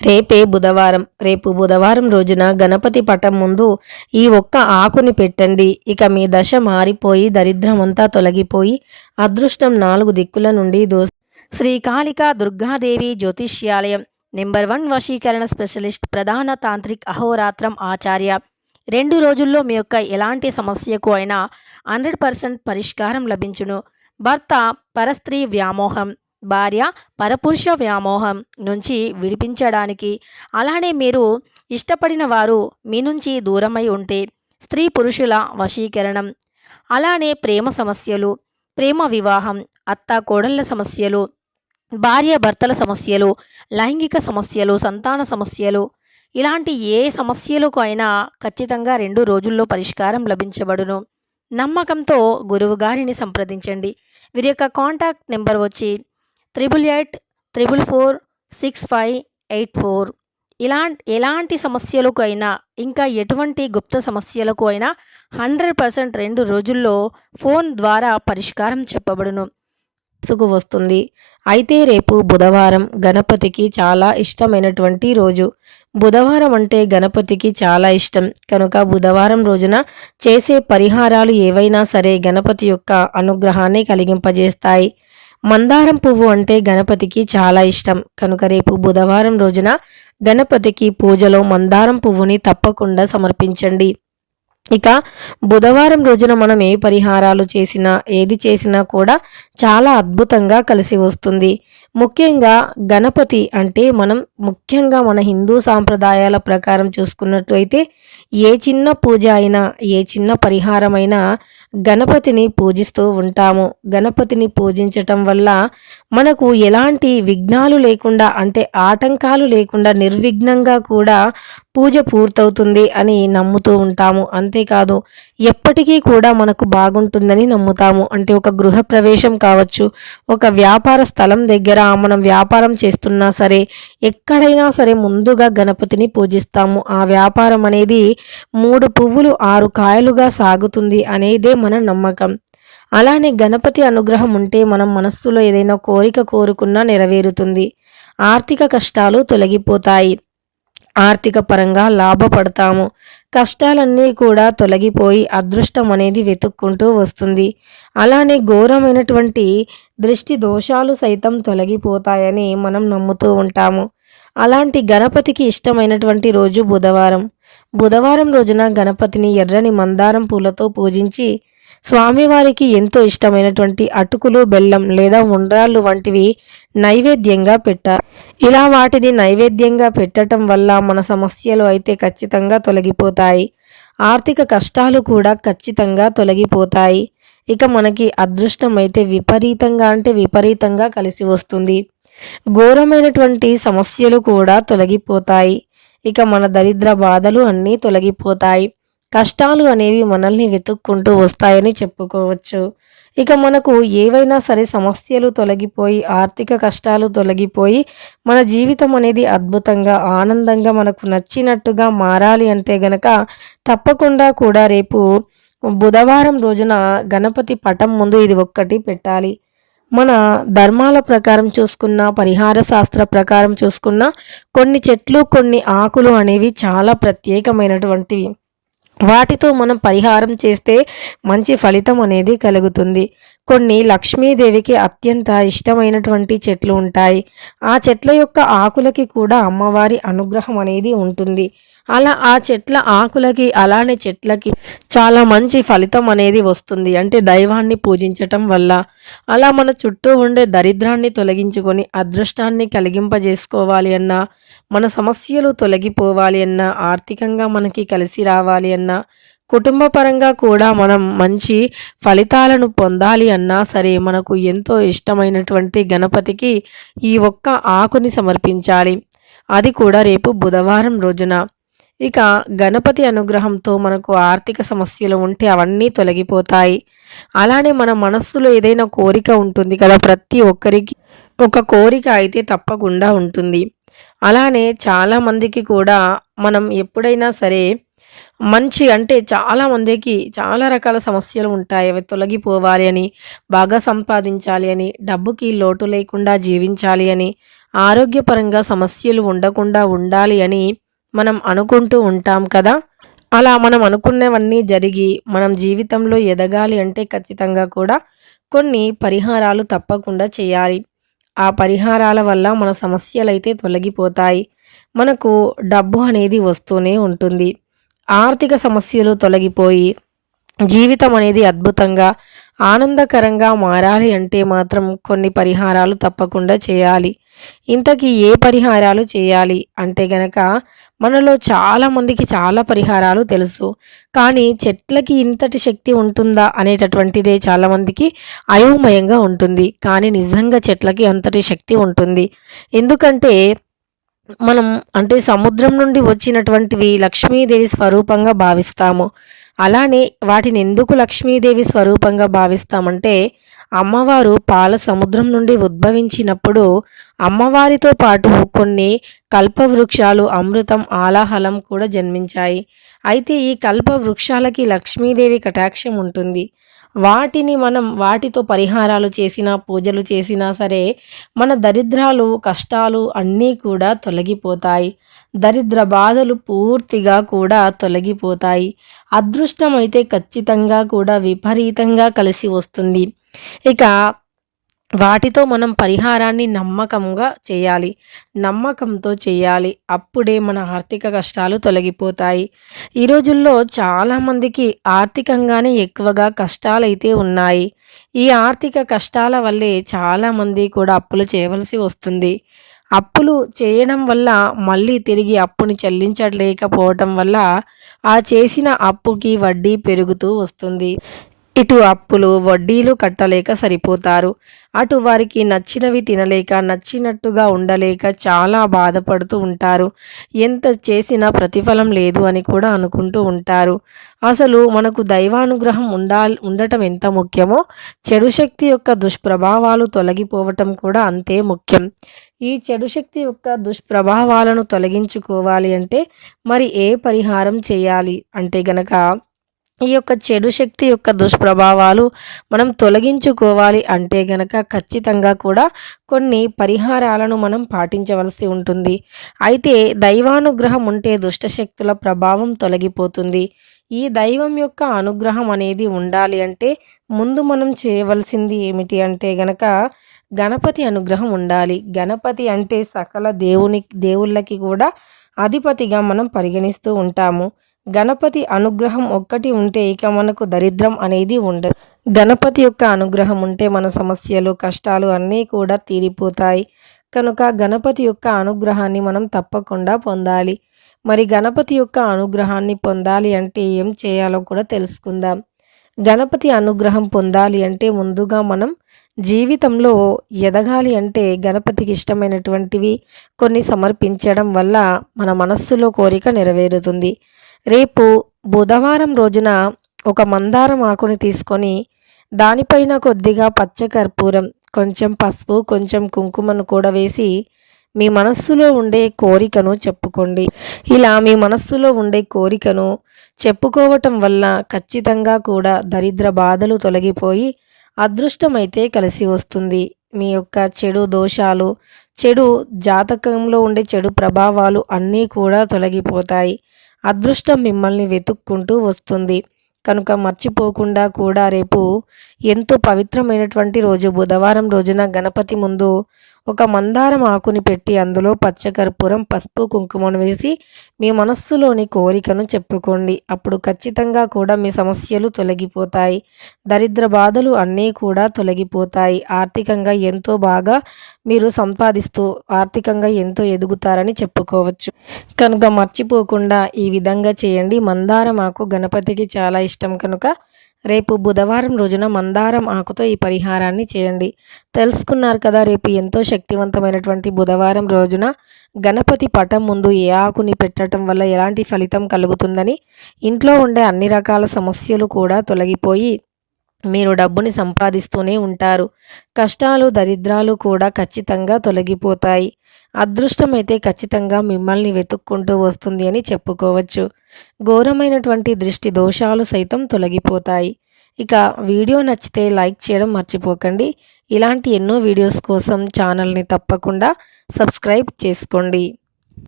రేపే బుధవారం. రేపు బుధవారం రోజున గణపతి పటం ముందు ఈ ఒక్క ఆకుని పెట్టండి. ఇక మీ దశ మారిపోయి దరిద్రమంతా తొలగిపోయి అదృష్టం నాలుగు దిక్కుల నుండి దో శ్రీకాళిక దుర్గాదేవి జ్యోతిష్యాలయం. నెంబర్ వన్ వశీకరణ స్పెషలిస్ట్ ప్రధాన తాంత్రిక్ అహోరాత్రం ఆచార్య. రెండు రోజుల్లో మీ యొక్క ఎలాంటి సమస్యకు అయినా హండ్రెడ్ పర్సెంట్ పరిష్కారం లభించును. భర్త పరస్త్రీ వ్యామోహం. భార్య పరపురుష వ్యామోహం నుంచి విడిపించడానికి. అలానే మీరు ఇష్టపడిన వారు మీ నుంచి దూరమై ఉంటే స్త్రీ పురుషుల వశీకరణం. అలానే ప్రేమ సమస్యలు ప్రేమ వివాహం అత్త కోడళ్ళ సమస్యలు భార్య భర్తల సమస్యలు లైంగిక సమస్యలు సంతాన సమస్యలు ఇలాంటి ఏ సమస్యలకు అయినా ఖచ్చితంగా రెండు రోజుల్లో పరిష్కారం లభించబడును. నమ్మకంతో గురువు గారిని సంప్రదించండి. వీరి యొక్క కాంటాక్ట్ నెంబర్ వచ్చి triple eight triple four six five eight four ఇలాంటి ఎలాంటి సమస్యలకు అయినా ఇంకా ఎటువంటి గుప్త సమస్యలకు అయినా హండ్రెడ్ పర్సెంట్ రెండు రోజుల్లో ఫోన్ ద్వారా పరిష్కారం చెప్పబడును. సుగు వస్తుంది. అయితే రేపు బుధవారం గణపతికి చాలా ఇష్టమైనటువంటి రోజు. బుధవారం అంటే గణపతికి చాలా ఇష్టం. కనుక బుధవారం రోజున చేసే పరిహారాలు ఏవైనా సరే గణపతి యొక్క అనుగ్రహాన్ని కలిగింపజేస్తాయి. మందారం పువ్వు అంటే గణపతికి చాలా ఇష్టం. కనుక రేపు బుధవారం రోజున గణపతికి పూజలో మందారం పువ్వుని తప్పకుండా సమర్పించండి. ఇక బుధవారం రోజున మనం ఏ పరిహారాలు చేసినా ఏది చేసినా కూడా చాలా అద్భుతంగా కలిసి వస్తుంది. ముఖ్యంగా గణపతి అంటే మనం ముఖ్యంగా మన హిందూ సాంప్రదాయాల ప్రకారం చూసుకున్నట్లయితే ఏ చిన్న పూజ అయినా ఏ చిన్న పరిహారమైనా గణపతిని పూజిస్తూ ఉంటాము. గణపతిని పూజించటం వల్ల మనకు ఎలాంటి విఘ్నాలు లేకుండా అంటే ఆటంకాలు లేకుండా నిర్విఘ్నంగా కూడా పూజ పూర్తవుతుంది అని నమ్ముతూ ఉంటాము. అంతేకాదు ఎప్పటికీ కూడా మనకు బాగుంటుందని నమ్ముతాము. అంటే ఒక గృహ ప్రవేశం కావచ్చు ఒక వ్యాపార స్థలం దగ్గర మనం వ్యాపారం చేస్తున్నా సరే ఎక్కడైనా సరే ముందుగా గణపతిని పూజిస్తాము. ఆ వ్యాపారం అనేది మూడు పువ్వులు ఆరు కాయలుగా సాగుతుంది అనేదే మన నమ్మకం. అలానే గణపతి అనుగ్రహం ఉంటే మనం మనస్సులో ఏదైనా కోరిక కోరుకున్నా నెరవేరుతుంది. ఆర్థిక కష్టాలు తొలగిపోతాయి. ఆర్థిక పరంగా లాభపడతాము. కష్టాలన్నీ కూడా తొలగిపోయి అదృష్టం అనేది వెతుక్కుంటూ వస్తుంది. అలానే ఘోరమైనటువంటి దృష్టి దోషాలు సైతం తొలగిపోతాయని మనం నమ్ముతూ ఉంటాము. అలాంటి గణపతికి ఇష్టమైనటువంటి రోజు బుధవారం. బుధవారం రోజున గణపతిని ఎర్రని మందారం పూలతో పూజించి స్వామివారికి ఎంతో ఇష్టమైనటువంటి అటుకులు బెల్లం లేదా ఉండ్రాళ్ళు వంటివి నైవేద్యంగా పెట్టారు ఇలా వాటిని నైవేద్యంగా పెట్టడం వల్ల మన సమస్యలు అయితే ఖచ్చితంగా తొలగిపోతాయి. ఆర్థిక కష్టాలు కూడా ఖచ్చితంగా తొలగిపోతాయి. ఇక మనకి అదృష్టం అయితే విపరీతంగా అంటే విపరీతంగా కలిసి వస్తుంది. ఘోరమైనటువంటి సమస్యలు కూడా తొలగిపోతాయి. ఇక మన దరిద్ర బాధలు అన్నీ తొలగిపోతాయి. కష్టాలు అనేవి మనల్ని వెతుక్కుంటూ వస్తాయని చెప్పుకోవచ్చు. ఇక మనకు ఏవైనా సరే సమస్యలు తొలగిపోయి ఆర్థిక కష్టాలు తొలగిపోయి మన జీవితం అనేది అద్భుతంగా ఆనందంగా మనకు నచ్చినట్టుగా మారాలి అంటే గనక తప్పకుండా కూడా రేపు బుధవారం రోజున గణపతి పటం ముందు ఇది ఒక్కటి పెట్టాలి. మన ధర్మాల ప్రకారం చూసుకున్న పరిహార శాస్త్ర ప్రకారం చూసుకున్న కొన్ని చెట్లు కొన్ని ఆకులు అనేవి చాలా ప్రత్యేకమైనటువంటివి. వాటితో మనం పరిహారం చేస్తే మంచి ఫలితం అనేది కలుగుతుంది. కొన్ని లక్ష్మీదేవికి అత్యంత ఇష్టమైనటువంటి చెట్లు ఉంటాయి. ఆ చెట్ల యొక్క ఆకులకి కూడా అమ్మవారి అనుగ్రహం అనేది ఉంటుంది. అలా ఆ చెట్ల ఆకులకి అలానే చెట్లకి చాలా మంచి ఫలితం అనేది వస్తుంది. అంటే దైవాన్ని పూజించటం వల్ల అలా మన చుట్టూ ఉండే దరిద్రాన్ని తొలగించుకొని అదృష్టాన్ని కలిగింపజేసుకోవాలి అన్నా మన సమస్యలు తొలగిపోవాలి అన్నా ఆర్థికంగా మనకి కలిసి రావాలి అన్నా కుటుంబ పరంగా కూడా మనం మంచి ఫలితాలను పొందాలి అన్నా సరే మనకు ఎంతో ఇష్టమైనటువంటి గణపతికి ఈ ఒక్క ఆకుని సమర్పించాలి. అది కూడా రేపు బుధవారం రోజున. ఇక గణపతి అనుగ్రహంతో మనకు ఆర్థిక సమస్యలు ఉంటే అవన్నీ తొలగిపోతాయి. అలానే మన మనస్సులో ఏదైనా కోరిక ఉంటుంది కదా ప్రతి ఒక్కరికి ఒక కోరిక అయితే తప్పకుండా ఉంటుంది. అలానే చాలామందికి కూడా మనం ఎప్పుడైనా సరే మంచి అంటే చాలామందికి చాలా రకాల సమస్యలు ఉంటాయి. అవి తొలగిపోవాలి అని బాగా సంపాదించాలి అని డబ్బుకి లోటు లేకుండా జీవించాలి అని ఆరోగ్యపరంగా సమస్యలు ఉండకుండా ఉండాలి అని మనం అనుకుంటూ ఉంటాం కదా? అలా మనం అనుకున్నవన్నీ జరిగి మనం జీవితంలో ఎదగాలి అంటే ఖచ్చితంగా కూడా కొన్ని పరిహారాలు తప్పకుండా చేయాలి. ఆ పరిహారాల వల్ల మన సమస్యలైతే తొలగిపోతాయి. మనకు డబ్బు అనేది వస్తూనే ఉంటుంది. ఆర్థిక సమస్యలు తొలగిపోయి జీవితం అనేది అద్భుతంగా ఆనందకరంగా మారాలి అంటే మాత్రం కొన్ని పరిహారాలు తప్పకుండా చేయాలి. ఇంతకీ ఏ పరిహారాలు చేయాలి? అంటే గనక మనలో చాలామందికి చాలా పరిహారాలు తెలుసు. కానీ చెట్లకి ఇంతటి శక్తి ఉంటుందా అనేటటువంటిదే చాలామందికి అయోమయంగా ఉంటుంది. కానీ నిజంగా చెట్లకి అంతటి శక్తి ఉంటుంది. ఎందుకంటే మనం అంటే సముద్రం నుండి వచ్చినటువంటివి లక్ష్మీదేవి స్వరూపంగా భావిస్తాము. అలానే వాటిని ఎందుకు లక్ష్మీదేవి స్వరూపంగా భావిస్తామంటే అమ్మవారు పాల సముద్రం నుండి ఉద్భవించినప్పుడు అమ్మవారితో పాటు కొన్ని కల్పవృక్షాలు అమృతం ఆలాహలం కూడా జన్మించాయి. అయితే ఈ కల్ప వృక్షాలకి లక్ష్మీదేవి కటాక్షం ఉంటుంది. వాటిని మనం వాటితో పరిహారాలు చేసినా పూజలు చేసినా సరే మన దరిద్రాలు కష్టాలు అన్నీ కూడా తొలగిపోతాయి. దరిద్ర బాధలు పూర్తిగా కూడా తొలగిపోతాయి. అదృష్టం అయితే ఖచ్చితంగా కూడా విపరీతంగా కలిసి వస్తుంది. ఇక వాటితో మనం పరిహారాన్ని నమ్మకంగా చేయాలి. నమ్మకంతో చేయాలి. అప్పుడే మన ఆర్థిక కష్టాలు తొలగిపోతాయి. ఈ రోజుల్లో చాలామందికి ఆర్థికంగానే ఎక్కువగా కష్టాలైతే ఉన్నాయి. ఈ ఆర్థిక కష్టాల వల్లే చాలామంది కూడా అప్పులు చేయవలసి వస్తుంది. అప్పులు చేయడం వల్ల మళ్ళీ తిరిగి అప్పుని చెల్లించలేకపోవటం వల్ల ఆ చేసిన అప్పుకి వడ్డీ పెరుగుతూ వస్తుంది. ఇటు అప్పులు వడ్డీలు కట్టలేక సరిపోతారు. అటు వారికి నచ్చినవి తినలేక నచ్చినట్టుగా ఉండలేక చాలా బాధపడుతూ ఉంటారు. ఎంత చేసినా ప్రతిఫలం లేదు అని కూడా అనుకుంటూ ఉంటారు. అసలు మనకు దైవానుగ్రహం ఉండా ఉండటం ఎంత ముఖ్యమో చెడు శక్తి యొక్క దుష్ప్రభావాలు తొలగిపోవటం కూడా అంతే ముఖ్యం. ఈ చెడు శక్తి యొక్క దుష్ప్రభావాలను తొలగించుకోవాలి అంటే మరి ఏ పరిహారం చేయాలి? అంటే గనక ఈ యొక్క చెడు శక్తి యొక్క దుష్ప్రభావాలు మనం తొలగించుకోవాలి అంటే గనక ఖచ్చితంగా కూడా కొన్ని పరిహారాలను మనం పాటించవలసి ఉంటుంది. అయితే దైవానుగ్రహం ఉంటే దుష్టశక్తుల ప్రభావం తొలగిపోతుంది. ఈ దైవం యొక్క అనుగ్రహం అనేది ఉండాలి అంటే ముందు మనం చేయవలసింది ఏమిటి అంటే గనక గణపతి అనుగ్రహం ఉండాలి. గణపతి అంటే సకల దేవుని దేవుళ్ళకి కూడా అధిపతిగా మనం పరిగణిస్తూ ఉంటాము. గణపతి అనుగ్రహం ఒక్కటి ఉంటే ఇక మనకు దరిద్రం అనేది ఉండదు. గణపతి యొక్క అనుగ్రహం ఉంటే మన సమస్యలు కష్టాలు అన్నీ కూడా తీరిపోతాయి. కనుక గణపతి యొక్క అనుగ్రహాన్ని మనం తప్పకుండా పొందాలి. మరి గణపతి యొక్క అనుగ్రహాన్ని పొందాలి అంటే ఏం చేయాలో కూడా తెలుసుకుందాం. గణపతి అనుగ్రహం పొందాలి అంటే ముందుగా మనం జీవితంలో ఎదగాలి అంటే గణపతికి ఇష్టమైనటువంటివి కొన్ని సమర్పించడం వల్ల మన మనస్సులో కోరిక నెరవేరుతుంది. రేపు బుధవారం రోజున ఒక మందారం ఆకుని తీసుకొని దానిపైన కొద్దిగా పచ్చకర్పూరం కొంచెం పసుపు కొంచెం కుంకుమను కూడా వేసి మీ మనస్సులో ఉండే కోరికను చెప్పుకోండి. ఇలా మీ మనస్సులో ఉండే కోరికను చెప్పుకోవటం వల్ల ఖచ్చితంగా కూడా దరిద్ర బాధలు తొలగిపోయి అదృష్టమైతే కలిసి వస్తుంది. మీ యొక్క చెడు దోషాలు చెడు జాతకంలో ఉండే చెడు ప్రభావాలు అన్నీ కూడా తొలగిపోతాయి. అదృష్టం మిమ్మల్ని వెతుక్కుంటూ వస్తుంది. కనుక మర్చిపోకుండా కూడా రేపు ఎంతో పవిత్రమైనటువంటి రోజు. బుధవారం రోజున గణపతి ముందు ఒక మందారం ఆకుని పెట్టి అందులో పచ్చకర్పూరం పసుపు కుంకుమను వేసి మీ మనస్సులోని కోరికను చెప్పుకోండి. అప్పుడు ఖచ్చితంగా కూడా మీ సమస్యలు తొలగిపోతాయి. దరిద్ర బాధలు అన్నీ కూడా తొలగిపోతాయి. ఆర్థికంగా ఎంతో బాగా మీరు సంపాదిస్తూ ఆర్థికంగా ఎంతో ఎదుగుతారని చెప్పుకోవచ్చు. కనుక మర్చిపోకుండా ఈ విధంగా చేయండి. మందారం ఆకు గణపతికి చాలా ఇష్టం. కనుక రేపు బుధవారం రోజున మందారం ఆకుతో ఈ పరిహారాన్ని చేయండి. తెలుసుకున్నారు కదా రేపు ఎంతో శక్తివంతమైనటువంటి బుధవారం రోజున గణపతి పటం ముందు ఏ ఆకుని పెట్టడం వల్ల ఎలాంటి ఫలితం కలుగుతుందని ఇంట్లో ఉండే అన్ని రకాల సమస్యలు కూడా తొలగిపోయి మీరు డబ్బుని సంపాదిస్తూనే ఉంటారు. కష్టాలు దరిద్రాలు కూడా ఖచ్చితంగా తొలగిపోతాయి. అదృష్టం అయితే ఖచ్చితంగా మిమ్మల్ని వెతుక్కుంటూ వస్తుంది అని చెప్పుకోవచ్చు. ఘోరమైనటువంటి దృష్టి దోషాలు సైతం తొలగిపోతాయి. ఇక వీడియో నచ్చితే లైక్ చేయడం మర్చిపోకండి. ఇలాంటి ఎన్నో వీడియోస్ కోసం ఛానల్ని తప్పకుండా సబ్స్క్రైబ్ చేసుకోండి.